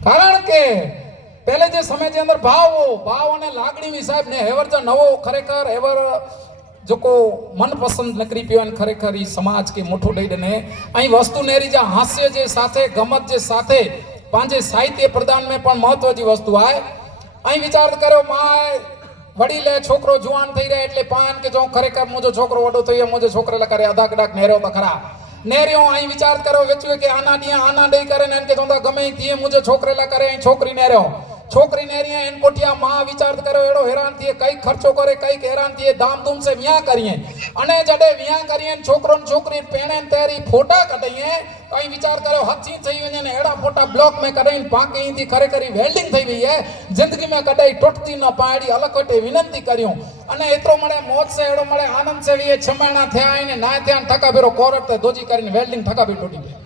કારણ કે पहले जे समय जे अंदर भाव अने लागणी में साहब ने हेवर जो नवो खरेखर हेवर जो को मनपसंद नकरी पियो खरेखर ई समाज के मोठो दई दने अहीं वस्तु नेरी जा हास्य जे साथे गमत जे साथे पांजे साहित्य प्रदान में पण महत्व जी वस्तु आए अहीं विचार करो माय वडी ले छोकरो जुवान थई रहे एटले पान के जो खरेखर मुजो छोकरो वडो थई मुजो छोकरे करे आधा कडाक नेरो तो खरा नेरियो अहीं विचार करो वेचवे के आना दिया आना दई करे ने के जोंदा गमे थी मुजो छोकरे ला करे छोकरी नेरो छोकरी नेरिया इन कोठिया मां विचार करो एड़ो हैरान थी कई खर्चो करे कई हैरान थी धामधूम से विया करिए अने जडे विया करिए छोकरो छोकरी पेणे तेरी फोटा कढाइए कई विचार करो हथी थई वने ने एड़ा फोटा ब्लॉक में कढाइन पाके थी खरेखरी वेल्डिंग थई वई है जिंदगी में कढाई टूटती न पाड़ी अलकटे विनंती करियो अने एतरो मळे मौज से एड़ो मळे आनंद से वी 6 महीना थया ने ना थया ठका भेरो कोरट ते दोजी करीने वेल्डिंग ठका भी टूटी गई